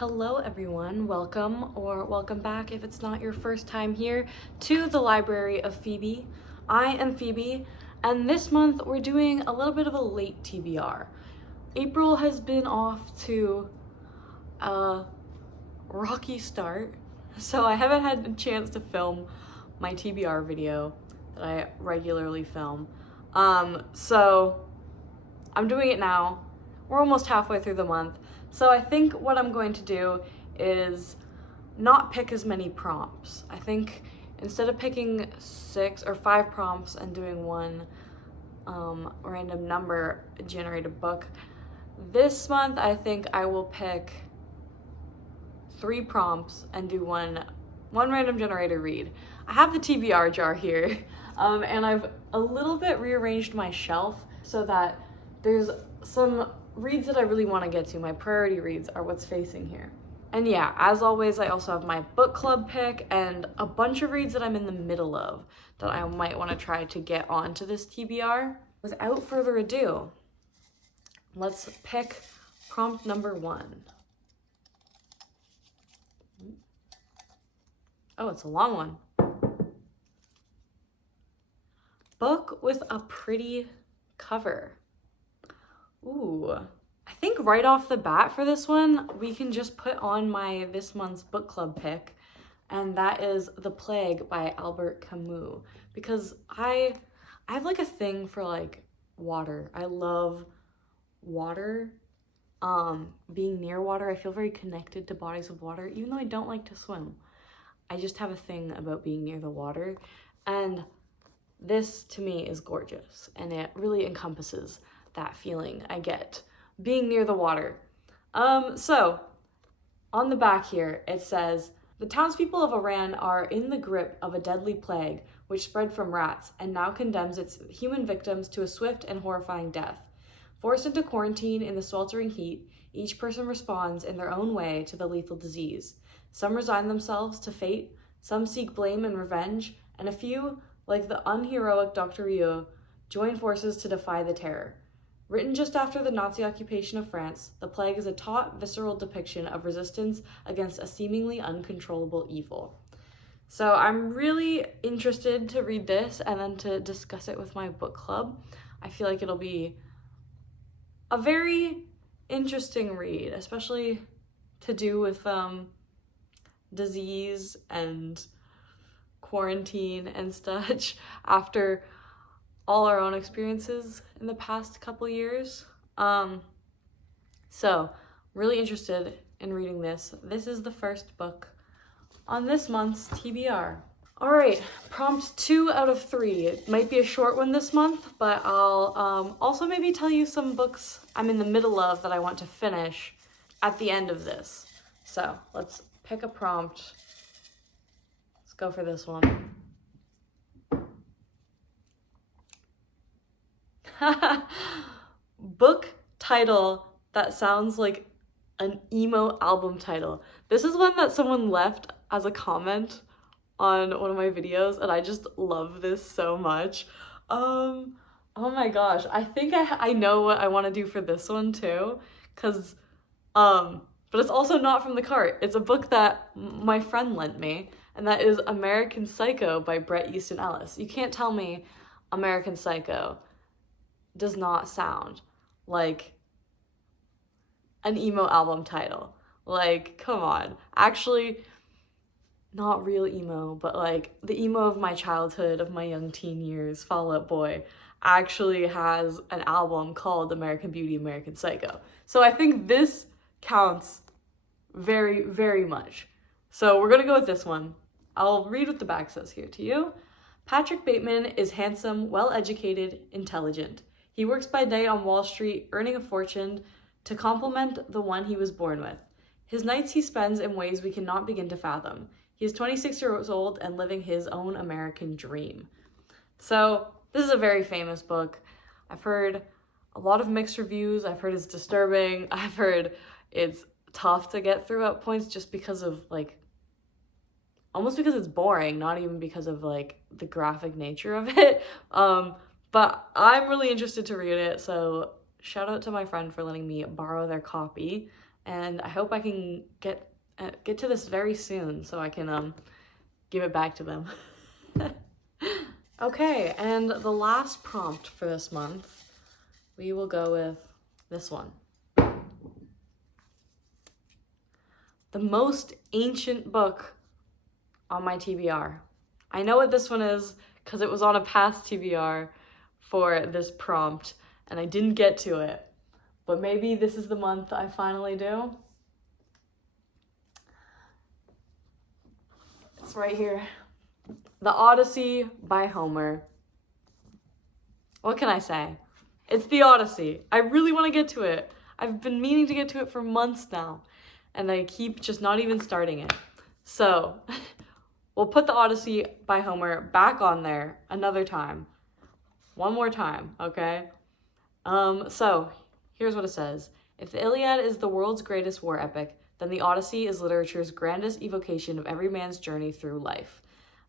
Hello everyone, welcome or welcome back if it's not your first time here to the Library of Phoebe. I am Phoebe, and this month we're doing a little bit of a late TBR. April has been off to a rocky start, so I haven't had a chance to film my TBR video that I regularly film. So I'm doing it now. We're almost halfway through the month. So I think what I'm going to do is not pick as many prompts. I think instead of picking 6 or 5 prompts and doing one random number generated book, this month I think I will pick 3 prompts and do one random generator read. I have the TBR jar here, and I've a little bit rearranged my shelf so that there's some reads that I really want to get to. My priority reads are what's facing here. And yeah, as always, I also have my book club pick and a bunch of reads that I'm in the middle of that I might want to try to get onto this TBR. Without further ado, let's pick prompt number 1. Oh, it's a long one. Book with a pretty cover. Ooh, I think right off the bat for this one, we can just put on my this month's book club pick, and that is The Plague by Albert Camus, because I have like a thing for like water. I love water, being near water. I feel very connected to bodies of water, even though I don't like to swim. I just have a thing about being near the water, and this to me is gorgeous, and it really encompasses that feeling I get being near the water. So on the back here, it says, the townspeople of Iran are in the grip of a deadly plague which spread from rats and now condemns its human victims to a swift and horrifying death. Forced into quarantine in the sweltering heat, each person responds in their own way to the lethal disease. Some resign themselves to fate, some seek blame and revenge, and a few, like the unheroic doctorow, join forces to defy the terror. Written just after the Nazi occupation of France, The Plague is a taut, visceral depiction of resistance against a seemingly uncontrollable evil. So I'm really interested to read this and then to discuss it with my book club. I feel like it'll be a very interesting read, especially to do with disease and quarantine and such after all our own experiences in the past couple years. So really interested in reading this. This is the first book on this month's TBR. All right, prompt 2 out of 3. It might be a short one this month, but I'll also maybe tell you some books I'm in the middle of that I want to finish at the end of this. So let's pick a prompt. Let's go for this one. Book title that sounds like an emo album title. This is one that someone left as a comment on one of my videos, and I just love this so much. Oh my gosh, I think I know what I want to do for this one too, because but it's also not from the cart. It's a book that my friend lent me, and that is American Psycho by Bret, Easton, Ellis. You can't tell me American Psycho does not sound like an emo album title. Like, come on. Actually, not real emo, but like the emo of my childhood, of my young teen years, Fall Out Boy, actually has an album called American Beauty, American Psycho. So I think this counts very, very much. So we're gonna go with this one. I'll read what the back says here to you. Patrick Bateman is handsome, well-educated, intelligent. He works by day on Wall Street, earning a fortune to complement the one he was born with. His nights he spends in ways we cannot begin to fathom. He is 26 years old and living his own American dream. So this is a very famous book. I've heard a lot of mixed reviews. I've heard it's disturbing. I've heard it's tough to get through at points just because of like, almost because it's boring, not even because of like the graphic nature of it. But I'm really interested to read it, so shout out to my friend for letting me borrow their copy and I hope I can get to this very soon so I can give it back to them. Okay, and the last prompt for this month, we will go with this one. The most ancient book on my TBR. I know what this one is because it was on a past TBR for this prompt and I didn't get to it, but maybe this is the month I finally do. It's right here. The Odyssey by Homer. What can I say? It's the Odyssey. I really want to get to it. I've been meaning to get to it for months now, and I keep just not even starting it. So, we'll put the Odyssey by Homer back on there another time. One more time, okay? So, here's what it says. If the Iliad is the world's greatest war epic, then the Odyssey is literature's grandest evocation of every man's journey through life.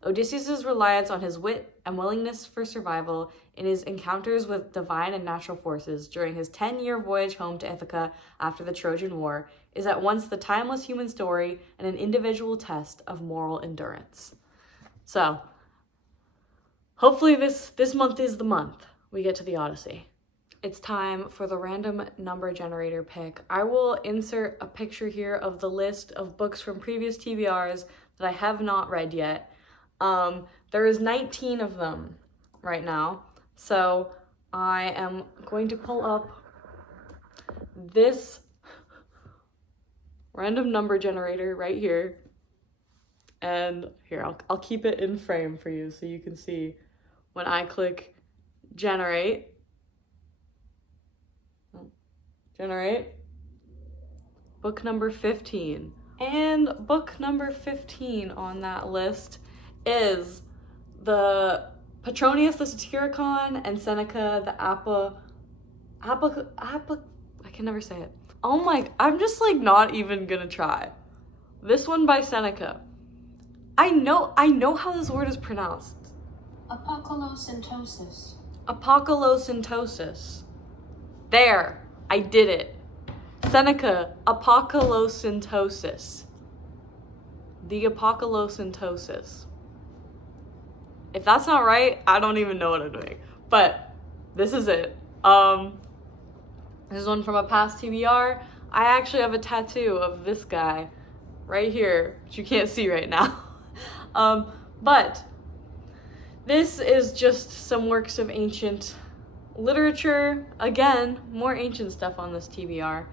Odysseus' reliance on his wit and willingness for survival in his encounters with divine and natural forces during his 10-year voyage home to Ithaca after the Trojan War is at once the timeless human story and an individual test of moral endurance. So, hopefully this month is the month we get to the Odyssey. It's time for the random number generator pick. I will insert a picture here of the list of books from previous TBRs that I have not read yet. There is 19 of them right now, so I am going to pull up this random number generator right here, and here, I'll keep it in frame for you so you can see when I click generate, book number 15. And book number 15 on that list is the Petronius, the Satyricon, and Seneca, the I can never say it. Oh my, I'm just like not even gonna try. This one by Seneca. I know how this word is pronounced. Apocolocyntosis. Apocolocyntosis. There, I did it. Seneca, apocolocyntosis. The apocolocyntosis. If that's not right, I don't even know what I'm doing. But this is it. This is one from a past TBR. I actually have a tattoo of this guy right here, which you can't see right now. But this is just some works of ancient literature. Again, more ancient stuff on this TBR.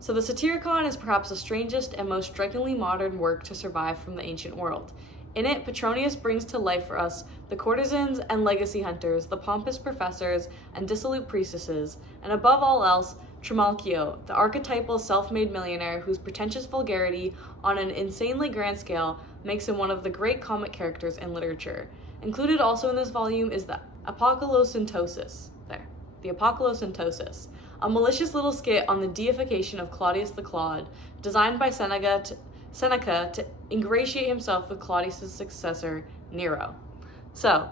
So the Satyricon is perhaps the strangest and most strikingly modern work to survive from the ancient world. In it, Petronius brings to life for us the courtesans and legacy hunters, the pompous professors and dissolute priestesses, and above all else, Trimalchio, the archetypal self-made millionaire whose pretentious vulgarity on an insanely grand scale makes him one of the great comic characters in literature. Included also in this volume is the apocolocyntosis. The apocolocyntosis, a malicious little skit on the deification of Claudius the Claude, designed by Seneca to ingratiate himself with Claudius' successor, Nero. So,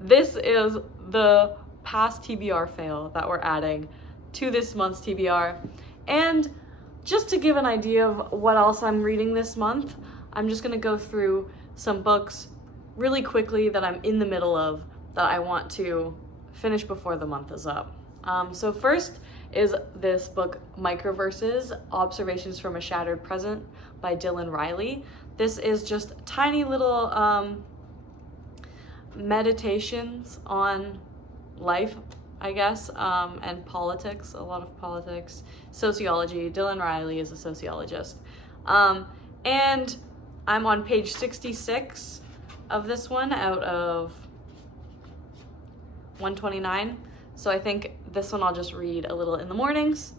this is the past TBR fail that we're adding to this month's TBR. And just to give an idea of what else I'm reading this month, I'm just going to go through some books really quickly that I'm in the middle of that I want to finish before the month is up. So first is this book, Microverses, Observations from a Shattered Present by Dylan Riley. This is just tiny little meditations on life, I guess, and politics, a lot of politics, sociology. Dylan Riley is a sociologist. And I'm on page 66 of this one out of 129. So I think this one I'll just read a little in the mornings.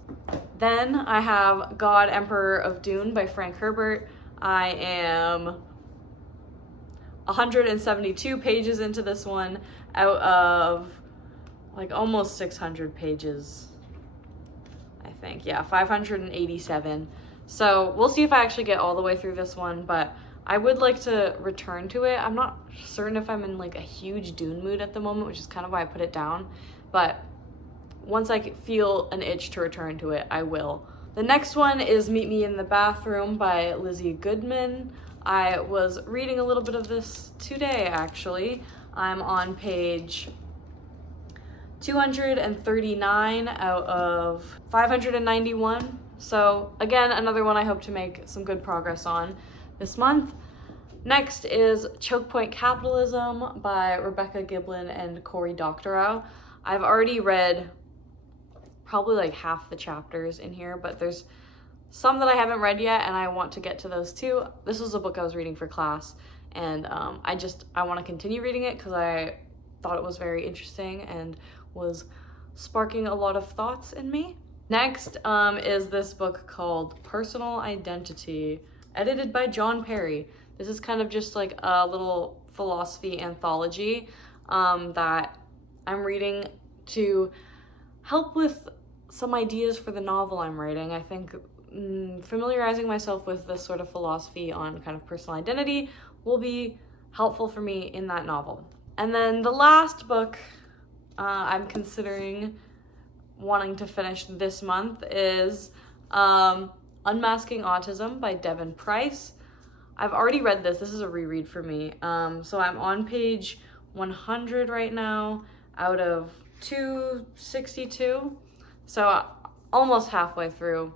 Then I have God, Emperor of Dune by Frank Herbert. I am 172 pages into this one out of like almost 600 pages, I think. Yeah, 587. So we'll see if I actually get all the way through this one, but I would like to return to it. I'm not certain if I'm in like a huge Dune mood at the moment, which is kind of why I put it down. But once I feel an itch to return to it, I will. The next one is Meet Me in the Bathroom by Lizzy Goodman. I was reading a little bit of this today, actually. I'm on page 239 out of 591. So again, another one I hope to make some good progress on this month. Next is Chokepoint Capitalism by Rebecca Giblin and Cory Doctorow. I've already read probably like half the chapters in here, but there's some that I haven't read yet and I want to get to those too. This was a book I was reading for class, and I want to continue reading it because I thought it was very interesting and was sparking a lot of thoughts in me. Next is this book called Personal Identity, edited by John Perry. This is kind of just like a little philosophy anthology that I'm reading to help with some ideas for the novel I'm writing. I think familiarizing myself with this sort of philosophy on kind of personal identity will be helpful for me in that novel. And then the last book I'm considering wanting to finish this month is Unmasking Autism by Devon Price. I've already read this. This is a reread for me. So I'm on page 100 right now out of 262. So almost halfway through.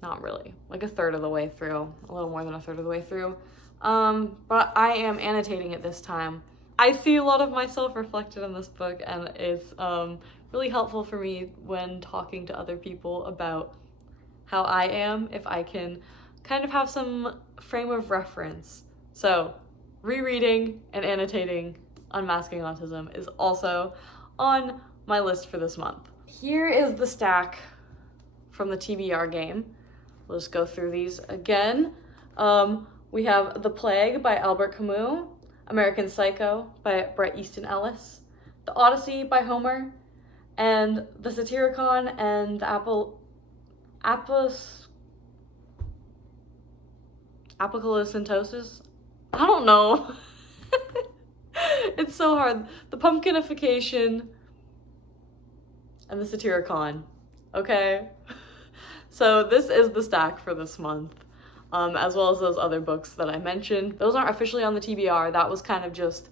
Not really, like a third of the way through, a little more than a third of the way through. But I am annotating it this time. I see a lot of myself reflected in this book, and it's really helpful for me when talking to other people about how I am, if I can kind of have some frame of reference. So rereading and annotating Unmasking Autism is also on my list for this month. Here is the stack from the TBR game. We'll just go through these again. We have The Plague by Albert Camus, American Psycho by Bret Easton Ellis, The Odyssey by Homer, and the Satyricon and the apocolocyntosis. I don't know. It's so hard. The Pumpkinification and the Satyricon. Okay? So this is the stack for this month, as well as those other books that I mentioned. Those aren't officially on the TBR. That was kind of just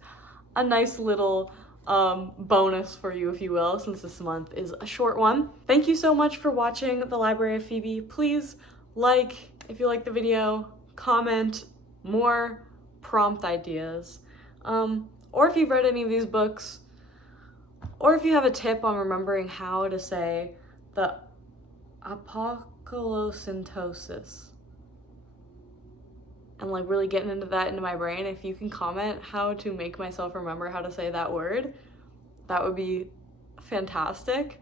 a nice little bonus for you, if you will, since this month is a short one. Thank you so much for watching The Library of Phoebe. Please like if you like the video, comment more prompt ideas, or if you've read any of these books, or if you have a tip on remembering how to say the apocolocyntosis and like really getting into that into my brain. If you can comment how to make myself remember how to say that word, that would be fantastic.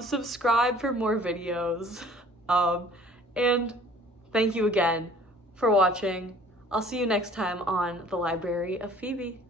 Subscribe for more videos, and thank you again for watching. I'll see you next time on The Library of Phoebe.